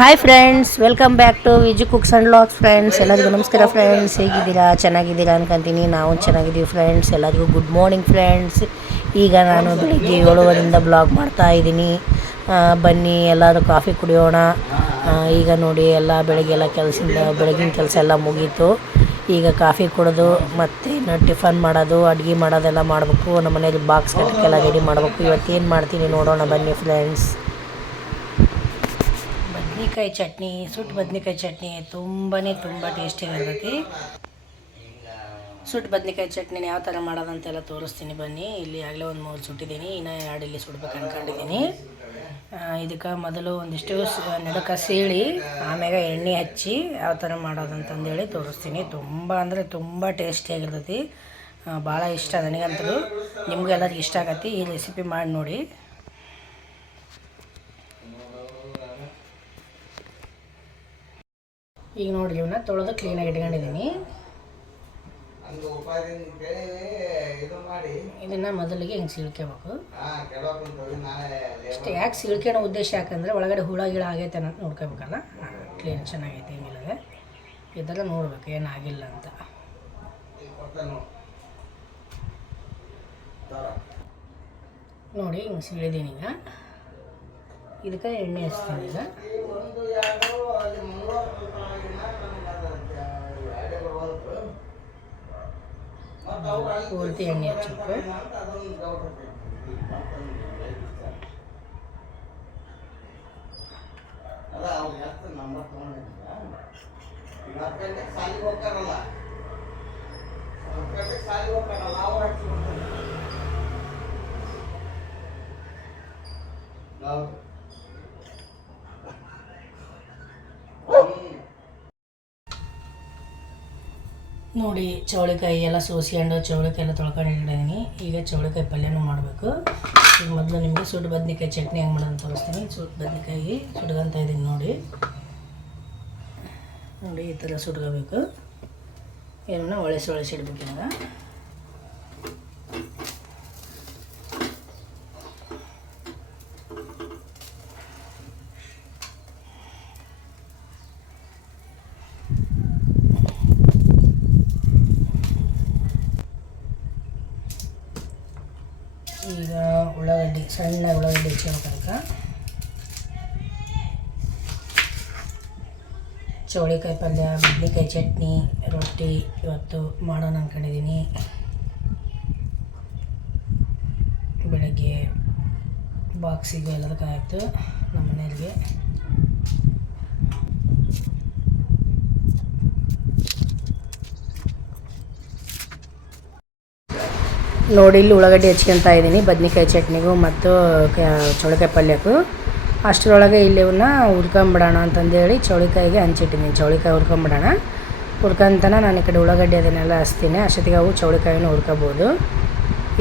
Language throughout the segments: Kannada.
Hi friends welcome back to Viju cooks and locks friends ಎಲ್ಲರಿಗೂ ನಮಸ್ಕಾರ ಫ್ರೆಂಡ್ಸ್ ಹೇಗಿದ್ದೀರಾ? ಚೆನ್ನಾಗಿದ್ದೀರಾ ಅನ್ಕೊಂತೀನಿ. ನಾವು ಚೆನ್ನಾಗಿದ್ದೀವಿ ಫ್ರೆಂಡ್ಸ್ ಎಲ್ಲರಿಗೂ ಗುಡ್ ಮಾರ್ನಿಂಗ್ ಫ್ರೆಂಡ್ಸ್ ಈಗ ನಾನು ಬೆಳಿಗ್ಗೆ ಏಳುವರಿಂದ ಬ್ಲಾಗ್ ಮಾಡ್ತಾ ಇದ್ದೀನಿ. ಬನ್ನಿ ಎಲ್ಲರೂ ಕಾಫಿ ಕುಡಿಯೋಣ. ಈಗ ನೋಡಿ, ಎಲ್ಲ ಬೆಳಗ್ಗೆ ಎಲ್ಲ ಕೆಲಸದಿಂದ ಬೆಳಗಿನ ಕೆಲಸ ಎಲ್ಲ ಮುಗೀತು. ಈಗ ಕಾಫಿ ಕುಡಿದು, ಮತ್ತು ಟಿಫನ್ ಮಾಡೋದು, ಅಡುಗೆ ಮಾಡೋದೆಲ್ಲ ಮಾಡಬೇಕು. ನಮ್ಮ ಮನೇಲಿ ಬಾಕ್ಸ್ ಕಟ್ಟಕ್ಕೆಲ್ಲ ರೆಡಿ ಮಾಡಬೇಕು. ಇವತ್ತೇನು ಮಾಡ್ತೀನಿ ನೋಡೋಣ ಬನ್ನಿ ಫ್ರೆಂಡ್ಸ್ ಬದ್ನಿಕಾಯಿ ಚಟ್ನಿ, ಸುಟ್ಟು ಬದ್ನಿಕಾಯಿ ಚಟ್ನಿ ತುಂಬಾ ತುಂಬ ಟೇಸ್ಟಿಯಾಗಿರ್ತೈತಿ ಸುಟ್ಟು ಬದ್ನಿಕಾಯಿ ಚಟ್ನಿನ ಯಾವ ಥರ ಮಾಡೋದಂತೆಲ್ಲ ತೋರಿಸ್ತೀನಿ ಬನ್ನಿ. ಇಲ್ಲಿ ಆಗಲೇ ಒಂದು ಮೂರು ಸುಟ್ಟಿದ್ದೀನಿ, ಇನ್ನೂ ಎರಡು ಇಲ್ಲಿ ಸುಡ್ಬೇಕು ಅಂದ್ಕೊಂಡಿದ್ದೀನಿ ಇದಕ್ಕೆ ಮೊದಲು ಒಂದಿಷ್ಟು ನಡುಕ ಸೀಳಿ, ಆಮ್ಯಾಗ ಎಣ್ಣೆ ಹಚ್ಚಿ ಯಾವ ಥರ ಮಾಡೋದಂತಂದೇಳಿ ತೋರಿಸ್ತೀನಿ. ತುಂಬ ಅಂದರೆ ತುಂಬ ಟೇಸ್ಟಿಯಾಗಿರ್ತೈತಿ ಭಾಳ ಇಷ್ಟ ನನಗಂತೂ. ನಿಮಗೆಲ್ಲರಿಗೂ ಇಷ್ಟ ಆಗತ್ತೆ, ಈ ರೆಸಿಪಿ ಮಾಡಿ ನೋಡಿ. ಈಗ ನೋಡಿ ಇವನ್ನ ತೊಳೆದು ಕ್ಲೀನಾಗಿ ಇಟ್ಕೊಂಡಿದ್ದೀನಿ. ಇದನ್ನ ಮೊದಲಿಗೆ ಹಿಂಗೆ ಸಿಳ್ಕೋಬೇಕು ಅಷ್ಟೇ ಯಾಕೆ ಸಿಳ್ಕೋಣ ಉದ್ದೇಶ ಯಾಕಂದರೆ ಒಳಗಡೆ ಹುಳ ಗಿಳ ಆಗೈತೆ ಅಂತ ನೋಡ್ಕೋಬೇಕಲ್ಲ? ಕ್ಲೀನ್ ಚೆನ್ನಾಗೈತೆ ಏನಿಲ್ಲದೆ ಇದೆಲ್ಲ ನೋಡ್ಬೇಕು ಏನಾಗಿಲ್ಲ ಅಂತ. ನೋಡಿ ಹಿಂಗೆ ಸಿಳಿದೀನಿ ಈಗ. ಇದಕ್ಕೆ ಎಣ್ಣೆ ಹಚ್ತೀನಿ ಈಗ ಒಂದು ಎರಡು ಅಲ್ಲಿ ಮೂವತ್ತು ಎರಡೇ ಬರ್ಬೋದು ಮತ್ತು ಅವ್ರು ಅಲ್ಲಿ ಪೂರ್ತಿ ಎಣ್ಣೆ ಹಚ್ಚಬೇಕು ಅಂತ ಅದೊಂದು ಡೌಟ್ ಐತಿ ಅಲ್ಲ ಅವ್ರು ಎಷ್ಟು ನಂಬರ್ ತೊಗೊಂಡಿದ್ದ ಈಗ ಹತ್ತು ಗಂಟೆಗೆ ಸಾಲಿಗೆ ಹೋಗ್ತಾರಲ್ಲ ಹತ್ತು ಗಂಟೆಗೆ ಸಾಲಿಗೆ ಹೋಗ್ತಾರಲ್ಲ ಅವ್ರು ಹಚ್ಚಿ ನೋಡಿ ಚೌಳಿಕಾಯಿ ಎಲ್ಲ ಸೋಸ್ಕೊಂಡು ಚೌಳಿಕಾಯಿ ಎಲ್ಲ ತೊಳ್ಕೊಂಡು ಇಟ್ಟಿದ್ದೀನಿ ಈಗ ಚೌಳಿಕಾಯಿ ಪಲ್ಯನೂ ಮಾಡಬೇಕು. ಈಗ ಮೊದಲು ನಿಮಗೆ ಸುಟ್ಟು ಬದ್ನಿಕಾಯಿ ಚಟ್ನಿ ಹೆಂಗೆ ಮಾಡೋದು ತೋರಿಸ್ತೀನಿ. ಸುಟ್ಟು ಬದ್ನಿಕಾಯಿ ಸುಡ್ಕೊಂತ ಇದ್ದೀನಿ ನೋಡಿ. ನೋಡಿ ಈ ಥರ ಸುಟ್ಕೋಬೇಕು. ಏನನ್ನ ಒಳಸಿ ಒಳಸಿ ಇಡ್ಬೇಕು ಈಗ ಈಗ ಉಳ್ಳಾಗಡ್ಡಿ ಸಣ್ಣ ಉಳ್ಳಾಗಡ್ಡಿ ಹೆಚ್ಚಿಗೆ ಚೌಳಿಕಾಯಿ ಪಲ್ಯ, ಬದ್ನಿಕಾಯಿ ಚಟ್ನಿ, ರೊಟ್ಟಿ ಇವತ್ತು ಮಾಡೋಣ ಅಂದ್ಕೊಂಡಿದ್ದೀನಿ ಬೆಳಗ್ಗೆ ಬಾಕ್ಸಿಗೆ ಎಲ್ಲದಕ್ಕೆ ಆಯಿತು ನಮ್ಮ ಮನೆಯವ್ರಿಗೆ ನೋಡಿ, ಇಲ್ಲಿ ಉಳ್ಳಾಗಡ್ಡಿ ಹೆಚ್ಕೊಂತ ಇದ್ದೀನಿ. ಬದ್ನೆಕಾಯಿ ಚಟ್ನಿಗೂ ಮತ್ತು ಚೌಳಿಕಾಯಿ ಪಲ್ಯಕ್ಕೂ. ಅಷ್ಟರೊಳಗೆ ಇಲ್ಲಿ ಇವನ್ನ ಹುರ್ಕೊಂಬಿಡೋಣ ಅಂತಂದೇಳಿ ಚೌಳಿಕಾಯಿಗೆ ಹಂಚಿಟ್ಟಿದ್ದೀನಿ. ಚೌಳಿಕಾಯಿ ಹುರ್ಕೊಂಬಿಡೋಣ. ಹುರ್ಕೊಂತನ ನಾನು ಈ ಕಡೆ ಉಳ್ಳಾಗಡ್ಡಿ ಅದನ್ನೆಲ್ಲ ಹಚ್ತೀನಿ. ಅಷ್ಟೊತ್ತಿಗೆ ಅವು ಚೌಳಿಕಾಯಿನೂ ಹುರ್ಕೋಬೋದು.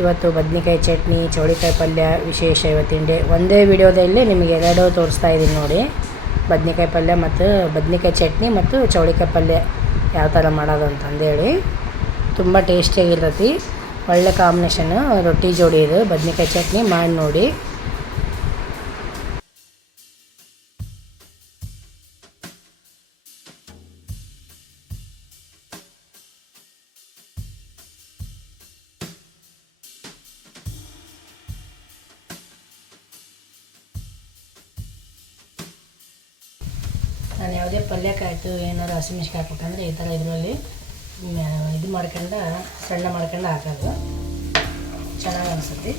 ಇವತ್ತು ಬದ್ನೆಕಾಯಿ ಚಟ್ನಿ, ಚೌಳಿಕಾಯಿ ಪಲ್ಯ ವಿಶೇಷ ಇವತ್ತಿನ ಡೇ. ಒಂದೇ ವಿಡಿಯೋದಲ್ಲಿ ನಿಮಗೆ ಎರಡು ತೋರಿಸ್ತಾ ಇದ್ದೀನಿ ನೋಡಿ. ಬದ್ನೆಕಾಯಿ ಪಲ್ಯ ಮತ್ತು ಬದ್ನೆಕಾಯಿ ಚಟ್ನಿ ಮತ್ತು ಚೌಳಿಕಾಯಿ ಪಲ್ಯ ಯಾವ ಥರ ಮಾಡೋದು ಅಂತಂದೇಳಿ. ತುಂಬ ಟೇಸ್ಟಿಯಾಗಿರ್ತೈತಿ. ಒಳ್ಳೆ ಕಾಂಬಿನೇಷನ್ ರೊಟ್ಟಿ ಜೋಡಿ ಇದು, ಬದ್ನಿಕಾಯಿ ಚಟ್ನಿ ಮಾಡಿ ನೋಡಿ. ನಾನು ಯಾವುದೇ ಪಲ್ಯಕ್ಕಾಯ್ತು ಏನಾದ್ರು ಹಸಿಮೆಣ್ಸಿಗೆ ಹಾಕ್ಬೇಕಂದ್ರೆ ಈ ಥರ ಇದರಲ್ಲಿ ಇದು ಮಾಡ್ಕೊಂಡು ಸಣ್ಣ ಮಾಡ್ಕೊಂಡು ಹಾಕೋದು. ಚೆನ್ನಾಗಿ ಅನಿಸುತ್ತೆ.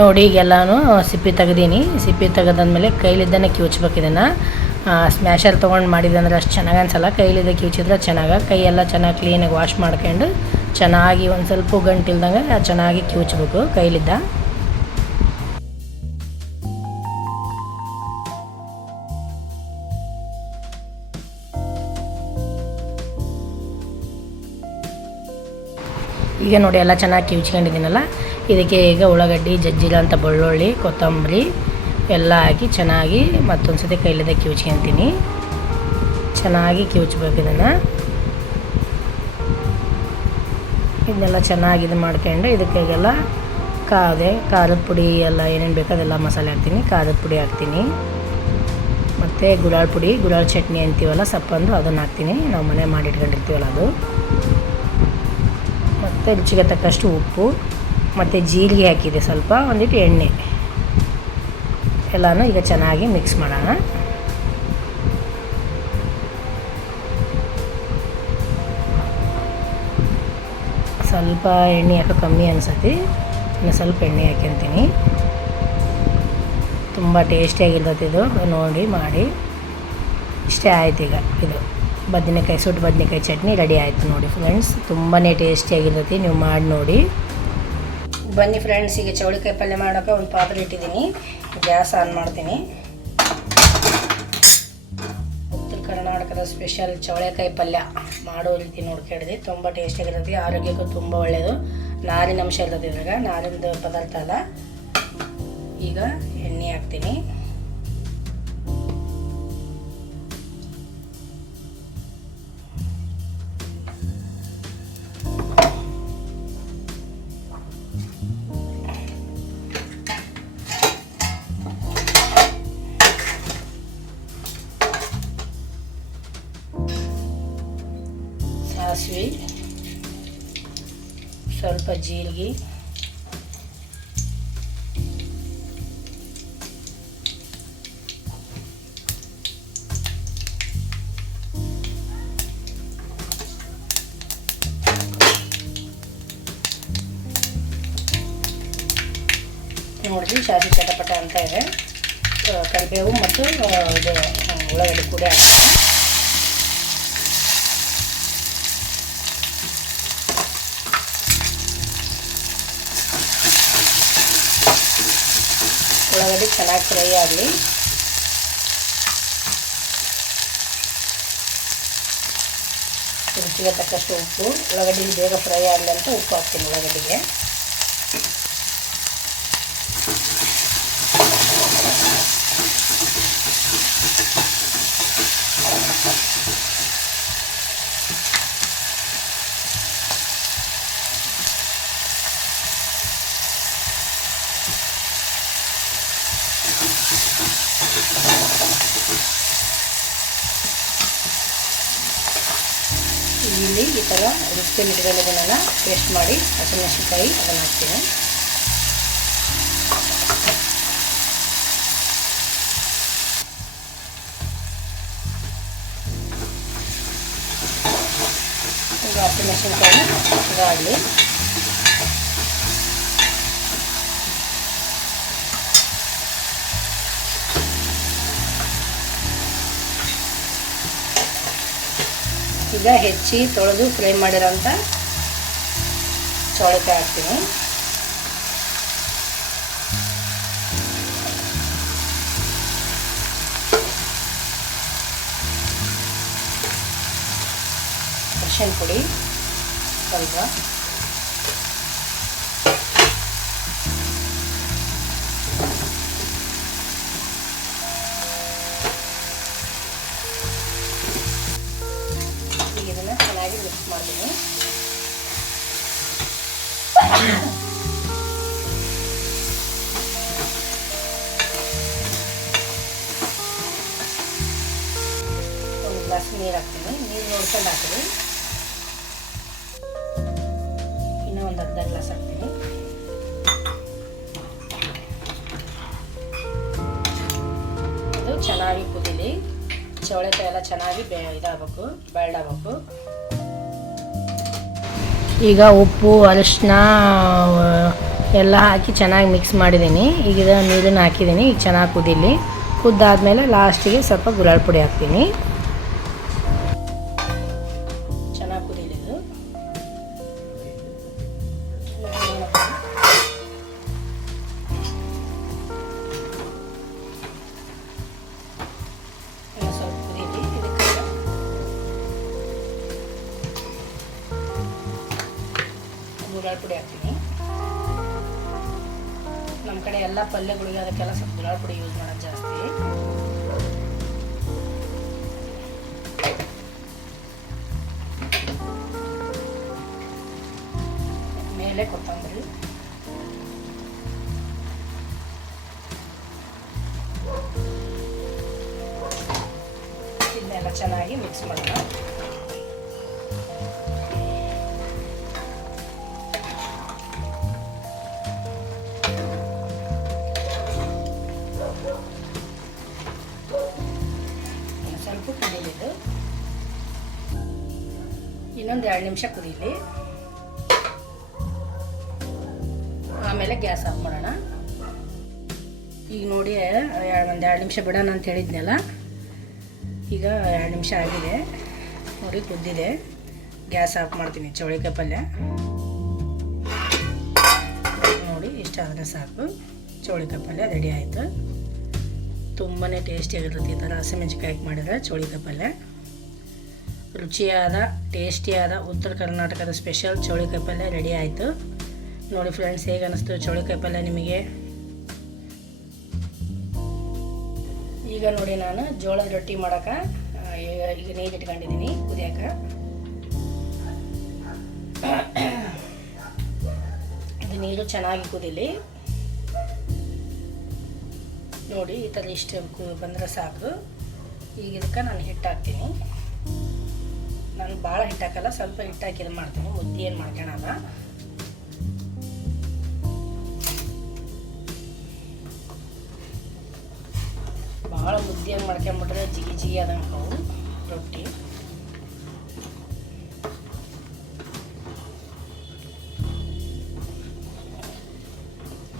ನೋಡಿ ಈಗೆಲ್ಲನೂ ಸಿಪ್ಪಿ ತೆಗ್ದೀನಿ. ಸಿಪ್ಪಿ ತೆಗೆದಾದ್ಮೇಲೆ ಕೈಲಿದ್ದಾನೆ ಕಿವುಚ್ಬೇಕು ಇದನ್ನು. ಸ್ಮ್ಯಾಶರ್ ತೊಗೊಂಡು ಮಾಡಿದಂದ್ರೆ ಅಷ್ಟು ಚೆನ್ನಾಗಿ ಅನ್ಸಲ್ಲ. ಕೈಲಿದ್ದ ಕಿವುಚಿದ್ರೆ ಚೆನ್ನಾಗಿ. ಕೈ ಎಲ್ಲ ಚೆನ್ನಾಗಿ ಕ್ಲೀನಾಗಿ ವಾಶ್ ಮಾಡ್ಕೊಂಡು ಚೆನ್ನಾಗಿ ಒಂದು ಸ್ವಲ್ಪ ಗಂಟಿಲ್ದಂಗೆ ಚೆನ್ನಾಗಿ ಕಿವುಚ್ಬೇಕು ಕೈಲಿದ್ದ. ಈಗ ನೋಡಿ, ಎಲ್ಲ ಚೆನ್ನಾಗಿ ಕಿವುಚ್ಕೊಂಡಿದ್ದೀನಲ್ಲ ಇದಕ್ಕೆ ಈಗ ಉಳ್ಳಾಗಡ್ಡಿ ಜಜ್ಜಿಲ ಅಂತ ಬೆಳ್ಳುಳ್ಳಿ, ಕೊತ್ತಂಬರಿ ಎಲ್ಲ ಹಾಕಿ ಚೆನ್ನಾಗಿ ಮತ್ತೊಂದು ಸತಿ ಕೈಲಿದ್ದ ಕಿವುಚ್ಕೊತೀನಿ. ಚೆನ್ನಾಗಿ ಕಿವುಚ್ಬೇಕು ಇದನ್ನು. ಇದನ್ನೆಲ್ಲ ಚೆನ್ನಾಗಿ ಇದು ಮಾಡ್ಕೊಂಡು ಇದಕ್ಕೆಲ್ಲ ಕಾದೆ, ಖಾರದ ಪುಡಿ ಎಲ್ಲ ಏನೇನು ಬೇಕೋ ಅದೆಲ್ಲ ಮಸಾಲೆ ಹಾಕ್ತೀನಿ. ಖಾರದ ಪುಡಿ ಹಾಕ್ತೀನಿ. ಮತ್ತು ಗುಲಾಳ್ ಪುಡಿ, ಗುಲಾಳ್ ಚಟ್ನಿ ಅಂತೀವಲ್ಲ ಸಪ್ಪಂದು ಅದನ್ನು ಹಾಕ್ತೀನಿ. ನಾವು ಮನೆ ಮಾಡಿ ಇಟ್ಕೊಂಡಿರ್ತೀವಲ್ಲ ಅದು. ಮತ್ತು ರುಚಿಗೆ ತಕ್ಕಷ್ಟು ಉಪ್ಪು. ಮತ್ತು ಜೀರಿಗೆ ಹಾಕಿದೆ ಸ್ವಲ್ಪ, ಒಂದಿಟ್ಟು ಎಣ್ಣೆ. ಎಲ್ಲನೂ ಈಗ ಚೆನ್ನಾಗಿ ಮಿಕ್ಸ್ ಮಾಡೋಣ. ಸ್ವಲ್ಪ ಎಣ್ಣೆ ಹಾಕೋ ಕಮ್ಮಿ ಅನ್ಸತಿ ಇನ್ನು ಸ್ವಲ್ಪ ಎಣ್ಣೆ ಹಾಕ್ಯಂತೀನಿ ತುಂಬ ಟೇಸ್ಟಿಯಾಗಿರ್ತೈತೆ ಇದು. ನೋಡಿ, ಮಾಡಿ. ಇಷ್ಟೇ ಆಯ್ತು ಈಗ ಇದು. ಬದನೆಕಾಯಿ, ಸುಟ್ಟು ಬದನೆಕಾಯಿ ಚಟ್ನಿ ರೆಡಿ ಆಯಿತು ನೋಡಿ ಫ್ರೆಂಡ್ಸ್ ತುಂಬಾ ಟೇಸ್ಟಿಯಾಗಿರ್ತೈತಿ ನೀವು ಮಾಡಿ ನೋಡಿ. ಬನ್ನಿ ಫ್ರೆಂಡ್ಸ್ ಈಗ ಚೌಳಿಕಾಯಿ ಪಲ್ಯ ಮಾಡೋಕೆ ಒಂದು ಪಾತ್ರೆ ಇಟ್ಟಿದ್ದೀನಿ. ಗ್ಯಾಸ್ ಆನ್ ಮಾಡ್ತೀನಿ. ಉತ್ತರ ಕರ್ನಾಟಕದ ಸ್ಪೆಷಲ್ ಚೌಳೆಕಾಯಿ ಪಲ್ಯ ಮಾಡೋ ರೀತಿ ನೋಡ್ಕೊಂಡಿದ್ದೆ ತುಂಬ ಟೇಸ್ಟಿಯಾಗಿರುತ್ತೆ ಆರೋಗ್ಯಕ್ಕೂ ತುಂಬ ಒಳ್ಳೆಯದು ನಾರಿನ ಅಂಶ ಇದ್ರಾಗ, ನಾರಿನದು ಪದಾರ್ಥ ಅಲ್ಲ. ಈಗ ಎಣ್ಣೆ ಹಾಕ್ತೀನಿ. ಸ್ವಲ್ಪ ಜೀರಿಗೆ. ನೋಡಿದ್ವಿ ಸಾಸಿವೆ ಚಟಪಟ ಅಂತ ಇದೆ. ಆ, ಕರಿಬೇವು ಮತ್ತು ಆ, ಇದು ಆ, ಉಳ್ಳಾಗಡ್ಡಿ ಕೂಡ ಹಾಕ್ತೀನಿ. ಉಳ್ಳಾಗಡ್ಡಿ ಚೆನ್ನಾಗಿ ಫ್ರೈ ಆಗಲಿ. ರುಚಿಗೆ ತಕ್ಕಷ್ಟು ಉಪ್ಪು ಉಳ್ಳಾಗಡ್ಡಿ ಬೇಗ ಫ್ರೈ ಆಗಲಿ ಅಂತ ಉಪ್ಪು ಹಾಕ್ತೀನಿ ಉಳ್ಳಾಗಡ್ಡಿಗೆ. ಇಲ್ಲಿ ಈ ಥರ ಇಟ್ಕೊಂಡಿದ್ದನ್ನೆಲ್ಲ ಪೇಸ್ಟ್ ಮಾಡಿ ಹಸಿಮೆಣಸಿನ್ಕಾಯಿ ಅದನ್ನು ಹಾಕ್ತೀನಿ. ಈಗ ಹಸಿಮೆಣಸಿನ್ಕಾಯಿ ಇದಾಗಲಿ ಈಗ ಹೆಚ್ಚಿ ತೊಳೆದು ಫ್ರೈ ಮಾಡಿರೋಂಥ ಚೌಳಿಕಾಯಿ ಹಾಕ್ತೀನಿ. ಅರಿಶಿನ ಪುಡಿ ಸ್ವಲ್ಪ. ಚೆನ್ನಾಗಿ ಕುದೀಲಿ. ಚೌಳೆಕಾಯಿ ಎಲ್ಲ ಚೆನ್ನಾಗಿ ಬೆ ಇದಾಗಬೇಕು, ಬೆಳ್ಳಾಗಬೇಕು. ಈಗ ಉಪ್ಪು ಅರಿಶಿನ ಎಲ್ಲ ಹಾಕಿ ಚೆನ್ನಾಗಿ ಮಿಕ್ಸ್ ಮಾಡಿದ್ದೀನಿ. ಈಗ ನೀರನ್ನು ಹಾಕಿದ್ದೀನಿ. ಈಗ ಚೆನ್ನಾಗಿ ಕುದೀಲಿ. ಕುದ್ದಾದಮೇಲೆ ಲಾಸ್ಟಿಗೆ ಸ್ವಲ್ಪ ಗುಲಾಲ್ ಪುಡಿ ಹಾಕ್ತೀನಿ. ಕಡೆ ಎಲ್ಲ ಪಲ್ಯಗಳಿಗೆ ಅದಕ್ಕೆಲ್ಲ ಸ್ವಲ್ಪ ಗುಲಾಲ್ ಪುಡಿ ಯೂಸ್ ಮಾಡೋದು ಜಾಸ್ತಿ. ಮೇಲೆ ಕೊತ್ತಂಬರಿ. ಇದನ್ನೆಲ್ಲ ಚೆನ್ನಾಗಿ ಮಿಕ್ಸ್ ಮಾಡೋಣ ಎರಡು ನಿಮಿಷ ಕುದೀಲಿ ಆಮೇಲೆ ಗ್ಯಾಸ್ ಆಫ್ ಮಾಡೋಣ. ಈಗ ನೋಡಿ ಒಂದು ಎರಡು ನಿಮಿಷ ಬಿಡೋಣ ಅಂತ ಹೇಳಿದ್ನಲ್ಲ. ಈಗ ಎರಡು ನಿಮಿಷ ಆಗಿದೆ. ನೋಡಿ, ಕುದ್ದಿದೆ. ಗ್ಯಾಸ್ ಆಫ್ ಮಾಡ್ತೀನಿ, ಚೌಳಿಕಾಯಿ ಪಲ್ಯ. ನೋಡಿ, ಇಷ್ಟ ಆದರೆ ಸಾಕು. ಚೌಳಿಕಾಯಿ ಪಲ್ಯ ರೆಡಿ ಆಯಿತು. ತುಂಬಾ ಟೇಸ್ಟಿಯಾಗಿರುತ್ತೆ ಈ ಥರ ಹಸಿಮೆಣ್ಸಿಕಾಯಿ ಮಾಡಿದ್ರೆ ಚೌಳಿಕಾಯಿ ಪಲ್ಯ. ರುಚಿಯಾದ, ಟೇಸ್ಟಿಯಾದ ಉತ್ತರ ಕರ್ನಾಟಕದ ಸ್ಪೆಷಲ್ ಚೌಳಿಕಾಯಿ ಪಲ್ಯ ರೆಡಿ ಆಯಿತು. ನೋಡಿ ಫ್ರೆಂಡ್ಸ್ ಹೇಗೆ ಅನ್ನಿಸ್ತು ಚೌಳಿಕಾಯಿ ಪಲ್ಯ ನಿಮಗೆ? ಈಗ ನೋಡಿ ನಾನು ಜೋಳದ ರೊಟ್ಟಿ ಮಾಡೋಕೆ ಈಗ ನೀರು ಇಟ್ಕೊಂಡಿದ್ದೀನಿ ಕುದಿಯೋಕೆ. ಇದು ನೀರು ಚೆನ್ನಾಗಿ ಕುದಿಲಿ. ನೋಡಿ ಈ ಥರ ಇಷ್ಟು ಬಂದರೆ ಸಾಕು. ಈಗ ಇದಕ್ಕೆ ನಾನು ಹಿಟ್ಟು ಹಾಕ್ತೀನಿ. ನಾನು ಭಾಳ ಹಿಟ್ಟಾಕಲ್ಲ ಸ್ವಲ್ಪ ಹಿಟ್ಟಾಕಿ ಇದು ಮಾಡ್ತೀನಿ. ಮುದ್ದೆ ಏನು ಮಾಡ್ಕೊಳಲ್ಲ ಭಾಳ ಮುದ್ದೆಯನ್ನು ಮಾಡ್ಕೊಂಬಿಟ್ರೆ ಜಿಗಿ ಜಿಗಿ ಆದಂಗೆ ಅವು ರೊಟ್ಟಿ.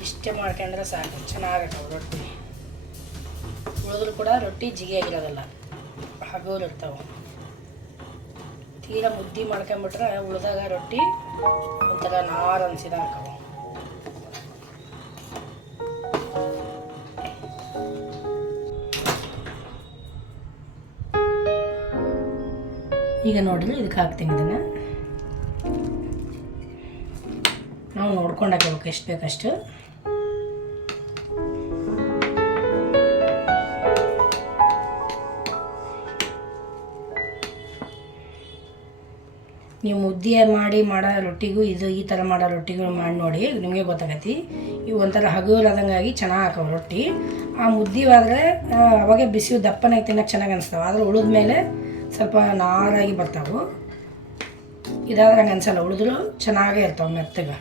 ಇಷ್ಟೇ ಮಾಡ್ಕೊಂಡ್ರೆ ಸಾಕು ಚೆನ್ನಾಗಿರ್ತಾವೆ ರೊಟ್ಟಿ. ಉಳಿದ್ರು ಕೂಡ ರೊಟ್ಟಿ ಜಿಗಿ ಆಗಿರೋದಲ್ಲ ಇರ್ತಾವೆ. ತೀರಾ ಮುದ್ದೆ ಮಾಡ್ಕೊಂಬಿಟ್ರೆ ಉಳಿದಾಗ ರೊಟ್ಟಿ, ಒಂಥರ ನಾರು ಅನ್ಸಿದ ಈಗ ನೋಡ್ರಿ, ಇದಕ್ಕೆ ಹಾಕ್ತೀನಿ ಇದನ್ನು. ನಾವು ನೋಡ್ಕೊಂಡು ಎಷ್ಟು ಬೇಕಷ್ಟು. ನೀವು ಮುದ್ದೆ ಮಾಡಿ ಮಾಡೋ ರೊಟ್ಟಿಗೂ ಇದು ಈ ಥರ ಮಾಡೋ ರೊಟ್ಟಿಗಳು ಮಾಡಿ ನೋಡಿ, ನಿಮಗೆ ಗೊತ್ತಾಗತ್ತಿ. ಇವು ಒಂಥರ ಹಗುರಾದಂಗಾಗಿ ಚೆನ್ನಾಗಿ ಹಾಕವು ರೊಟ್ಟಿ. ಆ ಮುದ್ದೆ ಆದರೆ ಅವಾಗೆ ಬಿಸಿ ದಪ್ಪನಾಗಿ ತಿನ್ನೋಕೆ ಚೆನ್ನಾಗಿ ಅನಿಸ್ತಾವೆ. ಆದರೆ ಉಳಿದ ಮೇಲೆ ಸ್ವಲ್ಪ ನಾರಾಗಿ ಬರ್ತಾವೆ. ಇದಾದ್ರೆ ಹಂಗೆ ಅನ್ಸಲ್ಲ. ಉಳಿದ್ರು ಚೆನ್ನಾಗೇ ಇರ್ತಾವೆ ಮೆತ್ತಗೆ.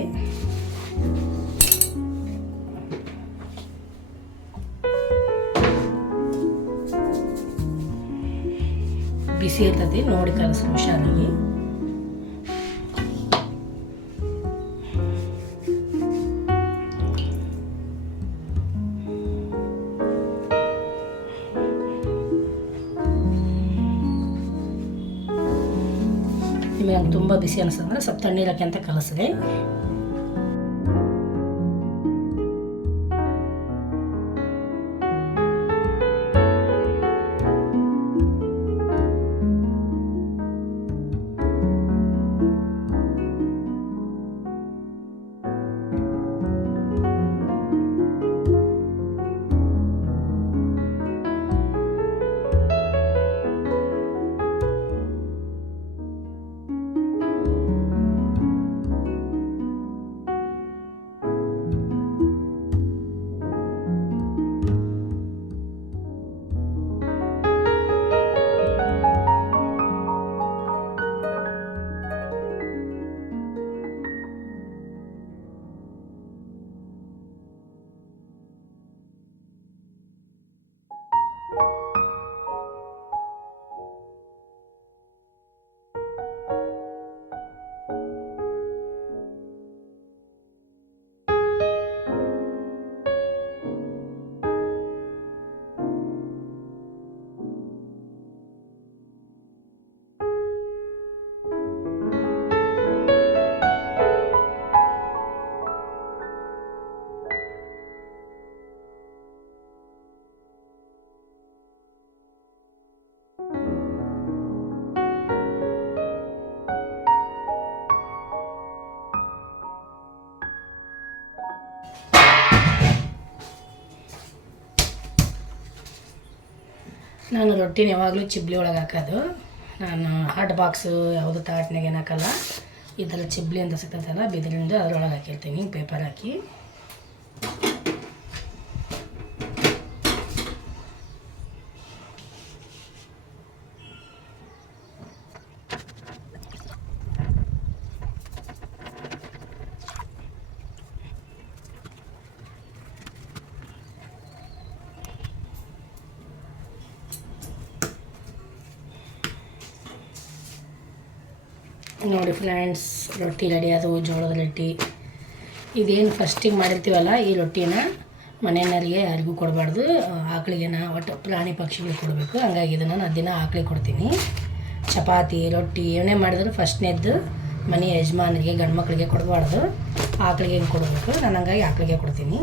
ಚೆನ್ನಾಗಿ ಬಿಸಿ ಇರ್ತದೆ ನೋಡಿ ಕಲಸಿ ಹುಷಾರಾಗಿ. ನಿಮಗೆ ತುಂಬ ಬಿಸಿ ಅನಿಸ್ತಂದ್ರೆ ಸ್ವಲ್ಪ ತಣ್ಣೀರಕ್ಕೆ ಅಂತ ಕಲಿಸಿದೆ. ನಾನು ರೊಟ್ಟಿನ ಯಾವಾಗಲೂ ಚಿಬ್ಲಿ ಒಳಗೆ ಹಾಕೋದು. ನಾನು ಹಾಟ್ ಬಾಕ್ಸು ಯಾವುದು ತಾಟ್ನಾಗ ಏನು ಹಾಕಲ್ಲ ಥರ ಚಿಬ್ಲಿ ಅಂತ ಸಿಗ್ತದಲ್ಲ, ಬಿದಿರಿಂದ ಅದ್ರೊಳಗೆ ಹಾಕಿರ್ತೀನಿ ಪೇಪರ್ ಹಾಕಿ. ನೋಡಿ ಫ್ರೆಂಡ್ಸ್, ರೊಟ್ಟಿ ರೆಡಿ ಆದವು ಜೋಳದ ರೊಟ್ಟಿ ಇದೇನು ಫಸ್ಟಿಗೆ ಮಾಡಿರ್ತೀವಲ್ಲ, ಈ ರೊಟ್ಟಿನ ಮನೆಯವರಿಗೆ ಯಾರಿಗೂ ಕೊಡಬಾರ್ದು. ಆಕಳಿಗೆನ ಒಟ್ಟು ಪ್ರಾಣಿ ಪಕ್ಷಿಗಳಿಗೆ ಕೊಡಬೇಕು. ಹಂಗಾಗಿ ಇದನ್ನು ನಾನು ದಿನ ಆಕಳಿಗೆ ಕೊಡ್ತೀನಿ. ಚಪಾತಿ, ರೊಟ್ಟಿ, ಏನೇ ಮಾಡಿದ್ರು ಫಸ್ಟ್ನೇದ್ದು ಮನೆ ಯಜಮಾನರಿಗೆ ಗಂಡು ಮಕ್ಕಳಿಗೆ ಕೊಡಬಾರ್ದು. ಆಕಳಿಗೆ ಕೊಡಬೇಕು? ನಾನು ಹಂಗಾಗಿ ಆಕಳಿಗೆ ಕೊಡ್ತೀನಿ.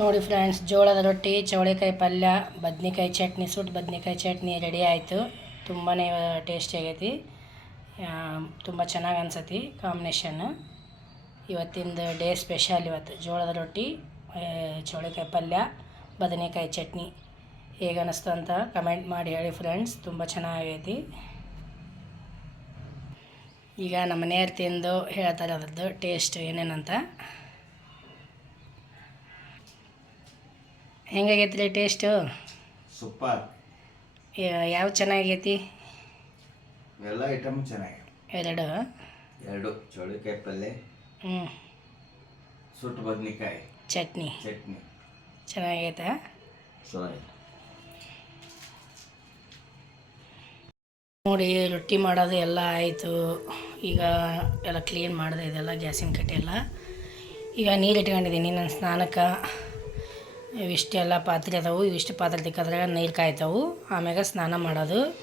ನೋಡಿ ಫ್ರೆಂಡ್ಸ್, ಜೋಳದ ರೊಟ್ಟಿ, ಚೌಳಿಕಾಯಿ ಪಲ್ಯ, ಬದ್ನಿಕಾಯಿ ಚಟ್ನಿ ಸುಟ್ಟು ಬದ್ನಿಕಾಯಿ ಚಟ್ನಿ ರೆಡಿ ಆಯಿತು. ತುಂಬಾ ಟೇಸ್ಟಿ ಆಗೈತಿ. ತುಂಬ ಚೆನ್ನಾಗಿ ಅನ್ಸತಿ ಕಾಂಬಿನೇಷನ್ ಇವತ್ತಿಂದು ಡೇ ಸ್ಪೆಷಲ್ ಇವತ್ತು. ಜೋಳದ ರೊಟ್ಟಿ ಚೌಳಿಕಾಯಿ ಪಲ್ಯ, ಬದನೆಕಾಯಿ ಚಟ್ನಿ. ಹೇಗೆ ಅನ್ನಿಸ್ತು ಅಂತ ಕಮೆಂಟ್ ಮಾಡಿ ಹೇಳಿ ಫ್ರೆಂಡ್ಸ್ ತುಂಬ ಚೆನ್ನಾಗೈತಿ ಈಗ ನಮ್ಮ ಮನೆಯವ್ರು ತಿಂದು ಹೇಳ್ತಾರೆ ಅದ್ರದ್ದು ಟೇಸ್ಟ್ ಏನೇನಂತ. ಹೆಂಗಾಗೈತೆ ರೀ ಟೇಸ್ಟು ಸೂಪರ್ ಯಾವ ಚೆನ್ನಾಗೈತಿ? ಎಲ್ಲ ಐಟಮ್ ಚೆನ್ನಾಗಿದೆ. ಎರಡು? ಎರಡು ಚೌಳಿಕಾಯಿ ಪಲ್ಯ ಹ್ಞೂ ಸುಟ್ಟು ಬದ್ನಿಕಾಯಿ ಚಟ್ನಿ. ಚಟ್ನಿ. ಚೆನ್ನಾಗೈತಾ? ಚೆನ್ನಾಗಿದೆ ನೋಡಿ ರೊಟ್ಟಿ ಮಾಡೋದು ಎಲ್ಲ ಆಯಿತು. ಈಗ ಎಲ್ಲ ಕ್ಲೀನ್ ಮಾಡಿದೆ ಇದೆಲ್ಲ ಗ್ಯಾಸಿನ ಕಟ್ಟೆ ಎಲ್ಲ ಈಗ ನೀರು ಇಟ್ಕೊಂಡಿದ್ದೀನಿ ನನ್ನ ಸ್ನಾನಕ್ಕೆ. ಇವಿಷ್ಟೆಲ್ಲ ಪಾತ್ರೆ ಅದಾವು ಇವಿಷ್ಟು ಪಾತ್ರೆ ತಿಕ್ಕದ್ರಾಗ ನೀರು ಕಾಯ್ತಾವು. ಆಮ್ಯಾಗ ಸ್ನಾನ ಮಾಡೋದು.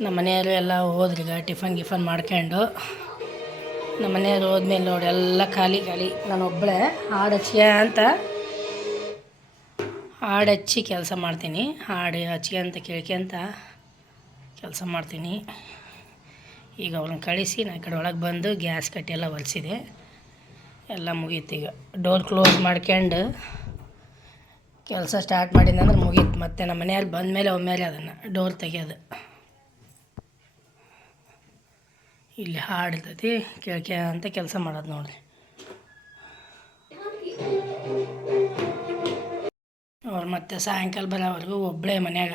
ನಮ್ಮ ಮನೆಯವರು ಎಲ್ಲ ಹೋದ್ರೀಗ ಟಿಫನ್ ಗಿಫನ್ ಮಾಡ್ಕೊಂಡು. ನಮ್ಮ ಮನೆಯವ್ರು ಹೋದ್ಮೇಲೆ ನೋಡಿ, ಎಲ್ಲ ಖಾಲಿ ಖಾಲಿ. ನಾನು ಒಬ್ಬಳೆ. ಹಾಡು ಹಚ್ಚಿಯ ಅಂತ. ಹಾಡು ಹಚ್ಚಿ ಕೆಲಸ ಮಾಡ್ತೀನಿ. ಹಾಡು ಹಚ್ಕೊಂತ ಕೇಳ್ಕೊಂತ ಕೆಲಸ ಮಾಡ್ತೀನಿ. ಈಗ ಅವ್ರನ್ನ ಕಳಿಸಿ ನಾನು ಕಡೆ ಒಳಗೆ ಬಂದು ಗ್ಯಾಸ್ ಕಟ್ಟಿ ಎಲ್ಲ ಎಲ್ಲ ಮುಗೀತು ಈಗ. ಡೋರ್ ಕ್ಲೋಸ್ ಮಾಡ್ಕೊಂಡು ಕೆಲಸ ಸ್ಟಾರ್ಟ್ ಮಾಡಿದಂದ್ರೆ ಮುಗೀತು. ಮತ್ತೆ ನಮ್ಮ ಮನೆಯಲ್ಲಿ ಬಂದಮೇಲೆ ಒಮ್ಮೆಲೆ ಅದನ್ನು ಡೋರ್ ತೆಗೆಯೋದು. ಇಲ್ಲಿ ಹಾಡಿರ್ತೈತಿ ಕೇಳ್ಕೆ ಅಂತ ಕೆಲಸ ಮಾಡೋದು ನೋಡಿರಿ. ಅವ್ರು ಮತ್ತೆ ಸಾಯಂಕಾಲ ಬರೋವರೆಗೂ ಒಬ್ಬಳೇ ಮನ್ಯಾಗ.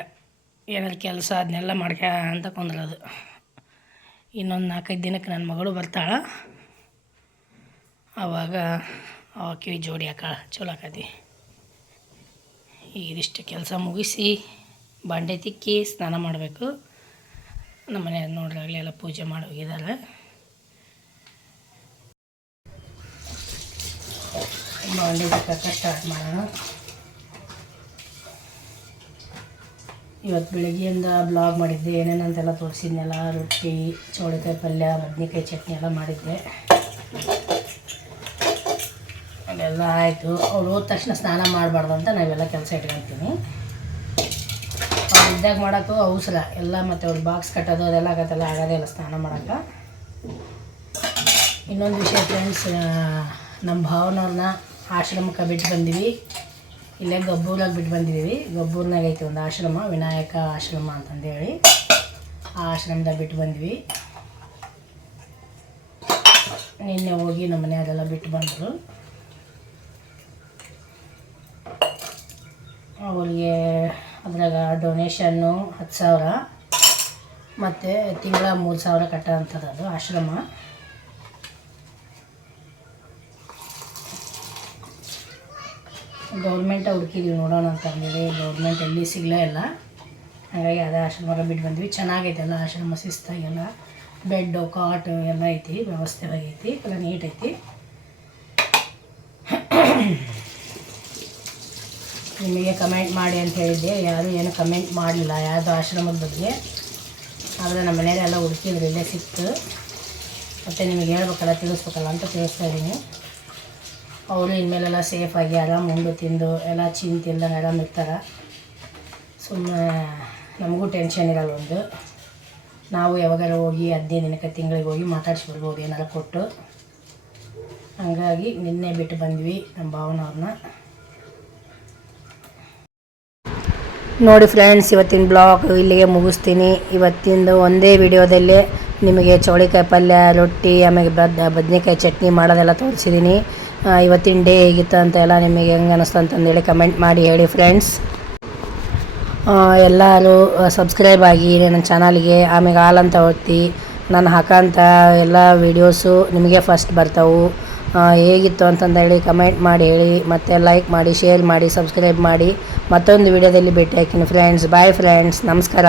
ಏನಾದ್ರು ಕೆಲಸ ಅದನ್ನೆಲ್ಲ ಮಾಡ್ಕ ಅಂತ ಕುಂದ್ರದು. ಇನ್ನೊಂದು ನಾಲ್ಕೈದು ದಿನಕ್ಕೆ ನನ್ನ ಮಗಳು ಬರ್ತಾಳ. ಆವಾಗ ಆಕಿ ಜೋಡಿ ಹಾಕಾಳ ಚಲೋ ಆಕತಿ. ಇದಿಷ್ಟು ಕೆಲಸ ಮುಗಿಸಿ ಬಾಂಡೆ ತಿಕ್ಕಿ ಸ್ನಾನ ಮಾಡಬೇಕು. ನಮ್ಮ ಮನೆಯಾಗ ನೋಡ್ರಿ ಆಗಲೇ ಎಲ್ಲ ಪೂಜೆ ಮಾಡಿ ಹೋಗಿದ್ದಾರೆ. ಬಾಂಡೆ ಸ್ಟಾರ್ಟ್ ಮಾಡೋಣ. ಇವತ್ತು ಬೆಳಗ್ಗೆಯಿಂದ ಬ್ಲಾಗ್ ಮಾಡಿದ್ದೆ, ಏನೇನಂತೆಲ್ಲ ತೋರಿಸಿದ್ನೆಲ್ಲ, ರೊಟ್ಟಿ, ಚೌಳಿಕಾಯಿ ಪಲ್ಯ, ಬದ್ನೆಕಾಯಿ ಚಟ್ನಿ ಎಲ್ಲ ಮಾಡಿದ್ದೆ. ಅದೆಲ್ಲ ಆಯಿತು. ಅವ್ರು ಹೋದ ತಕ್ಷಣ ಸ್ನಾನ ಮಾಡಬಾರ್ದು ಅಂತ ನಾವೆಲ್ಲ ಕೆಲಸ ಇಟ್ಕೊಂತೀನಿ ಅವ್ರು ಇದ್ದಾಗ ಮಾಡೋಕ್ಕೂ ಅವಸರ ಎಲ್ಲ ಮತ್ತು ಅವ್ರು ಬಾಕ್ಸ್ ಕಟ್ಟೋದು ಅದೆಲ್ಲ ಆಗತ್ತಲ್ಲ ಆಗೋದೇ ಇಲ್ಲ ಸ್ನಾನ ಮಾಡೋಕ್ಕೆ. ಇನ್ನೊಂದು ವಿಷಯ ಫ್ರೆಂಡ್ಸ್ ನಮ್ಮ ಭಾವನವ್ರನ್ನ ಆಶ್ರಮಕ್ಕೆ ಬಿಟ್ಟು ಬಂದೀವಿ. ಇಲ್ಲೇ ಗಬ್ಬೂರಾಗ ಬಿಟ್ಟು ಬಂದಿದ್ದೀವಿ ಗಬ್ಬೂರ್ನಾಗ ಐತಿ ಒಂದು ಆಶ್ರಮ, ವಿನಾಯಕ ಆಶ್ರಮ ಅಂತಂದೇಳಿ. ಆ ಆಶ್ರಮದಾಗ ಬಿಟ್ಟು ಬಂದ್ವಿ. ನಿನ್ನೆ ಹೋಗಿ ನಮ್ಮ ಮನೆಯಾಗೆಲ್ಲ ಬಿಟ್ಟು ಬಂದರು. ಅವ್ರಿಗೆ ಅದ್ರಾಗ ಡೊನೇಷನ್ನು ಹತ್ತು ಸಾವಿರ, ಮತ್ತು ತಿಂಗಳ ಮೂರು ಸಾವಿರ ಕಟ್ಟೋ ಆಶ್ರಮ. ಗೌರ್ಮೆಂಟ ಹುಡುಕಿದ್ವಿ ನೋಡೋಣ ಅಂತ ಗೌರ್ಮೆಂಟ್ ಎಲ್ಲಿ ಸಿಗಲೇ ಇಲ್ಲ. ಹಾಗಾಗಿ ಅದೇ ಆಶ್ರಮ ಬಿಟ್ಟು ಬಂದ್ವಿ. ಚೆನ್ನಾಗೈತೆ ಎಲ್ಲ ಆಶ್ರಮ ಶಿಸ್ತಾಗೆಲ್ಲ. ಬೆಡ್ಡು, ಕಾಟು ಎಲ್ಲ ಐತಿ ವ್ಯವಸ್ಥೆವಾಗೈತಿ ಎಲ್ಲ ನೀಟ್ ಐತಿ. ನಿಮಗೆ ಕಮೆಂಟ್ ಮಾಡಿ ಅಂತ ಹೇಳಿದ್ದೆ. ಯಾರೂ ಏನು ಕಮೆಂಟ್ ಮಾಡಲಿಲ್ಲ ಯಾವುದು ಆಶ್ರಮದ ಬಗ್ಗೆ. ಆದರೆ ನಮ್ಮ ಮನೆಯಲ್ಲೆಲ್ಲ ಹುಡುಕಿದ್ರು, ಇಲ್ಲೇ ಸಿಕ್ತು. ಮತ್ತು ನಿಮಗೆ ಹೇಳ್ಬೇಕಲ್ಲ, ತಿಳಿಸ್ಬೇಕಲ್ಲ ಅಂತ ತಿಳಿಸ್ತಾ ಇದ್ದೀನಿ. ಅವರು ಇನ್ಮೇಲೆಲ್ಲ ಸೇಫಾಗಿ ಆರಾಮ್ ಉಂಡು, ತಿಂದು, ಎಲ್ಲ ಚಿಂತೆ ಇಲ್ದಂಗೆ ಆರಾಮ್ ಇರ್ತಾರೆ. ಸುಮ್ಮನೆ ನಮಗೂ ಟೆನ್ಷನ್ ಇರಲ್ಲ ಒಂದು. ನಾವು ಯಾವಾಗಾರ ಹೋಗಿ ಹದಿನೈದು ದಿನಕ್ಕೆ, ತಿಂಗಳಿಗೆ ಹೋಗಿ ಮಾತಾಡ್ಸ್ಬಿಡ್ಬೋದು ಏನಾರ ಕೊಟ್ಟು. ಹಂಗಾಗಿ ನಿನ್ನೆ ಬಿಟ್ಟು ಬಂದ್ವಿ ನಮ್ಮ ಭಾವನವ್ರನ್ನ. ನೋಡಿ ಫ್ರೆಂಡ್ಸ್, ಇವತ್ತಿನ ಬ್ಲಾಗ್ ಇಲ್ಲಿಗೆ ಮುಗಿಸ್ತೀನಿ. ಇವತ್ತಿಂದು ಒಂದೇ ವಿಡಿಯೋದಲ್ಲೇ ನಿಮಗೆ ಚೌಳಿಕಾಯಿ ಪಲ್ಯ, ರೊಟ್ಟಿ ಆಮೇಲೆ ಬದ್, ಬದನೆಕಾಯಿ ಚಟ್ನಿ ಮಾಡೋದೆಲ್ಲ ತೋರಿಸಿದ್ದೀನಿ. ಇವತ್ತಿನ ಡೇ ಹೇಗಿತ್ತು ಅಂತ ಎಲ್ಲ ನಿಮಗೆ ಹೆಂಗೆ ಅನ್ನಿಸ್ತು ಅಂತಂದೇಳಿ ಕಮೆಂಟ್ ಮಾಡಿ ಹೇಳಿ ಫ್ರೆಂಡ್ಸ್. ಎಲ್ಲರೂ ಸಬ್ಸ್ಕ್ರೈಬ್ ಆಗಿ ನನ್ನ ಚಾನಲ್ಗೆ ಆಮೇಲೆ ಹಾಲ್ ಅಂತ ಹೊತ್ತಿ ನಾನು ಹಾಕೋಂಥ ಎಲ್ಲ ವೀಡಿಯೋಸು ನಿಮಗೆ ಫಸ್ಟ್ ಬರ್ತಾವೆ. ಹೇಗಿತ್ತು ಅಂತಂದೇಳಿ ಕಮೆಂಟ್ ಮಾಡಿ ಹೇಳಿ, ಮತ್ತು ಲೈಕ್ ಮಾಡಿ ಶೇರ್ ಮಾಡಿ ಸಬ್ಸ್ಕ್ರೈಬ್ ಮಾಡಿ. ಮತ್ತೊಂದು ವಿಡಿಯೋದಲ್ಲಿ ಭೇಟಿ ಫ್ರೆಂಡ್ಸ್ ಬಾಯ್ ಫ್ರೆಂಡ್ಸ್ ನಮಸ್ಕಾರ.